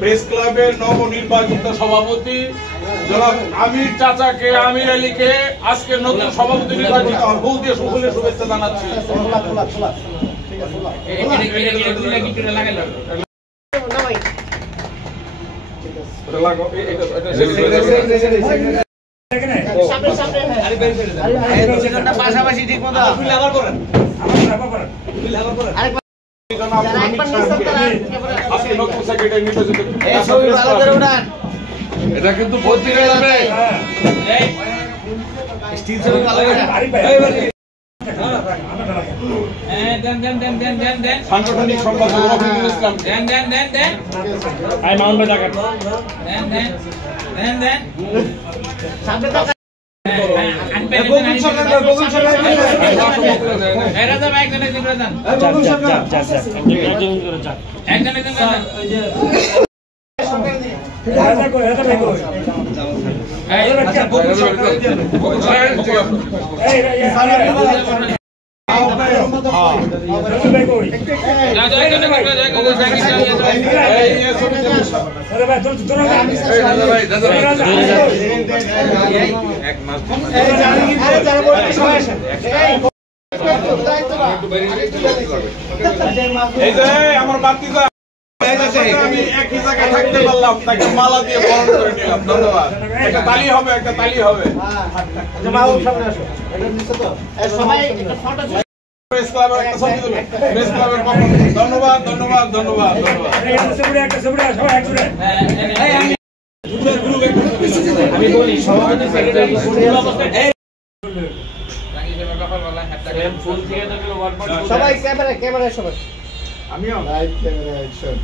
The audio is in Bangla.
প্রেস ক্লাবের নবনির্বাচিত সভাপতি জনাব আমির চাচাকে, আমির আলীকে আজকে নতুন সভাপতি নির্বাচিত হওয়ার বহু দিয়ে সকলের শুভেচ্ছা জানাচ্ছি। পাশাপাশি ঠিক মতো এটা কিন্তু পত্রিকা যাবে। সাংগঠনিক সম্পাদক রফিকুল ইসলাম আমার বাতিজা আমি একই জায়গায় থাকতে পারলাম, তাকে মালা দিয়ে বরণ করে নিলাম। ধন্যবাদ। একটা তালি হবে, একটা তালি হবে। প্রেস ক্লাবের একটা ছবি তুলুন। প্রেস ক্লাবের পক্ষ থেকে ধন্যবাদ, ধন্যবাদ, ধন্যবাদ, ধন্যবাদ। আমি বলি সভাপতি সেক্রেটারি সবাই ক্যামেরা সবাই আমিও লাইভ ক্যামেরা অ্যাকশন।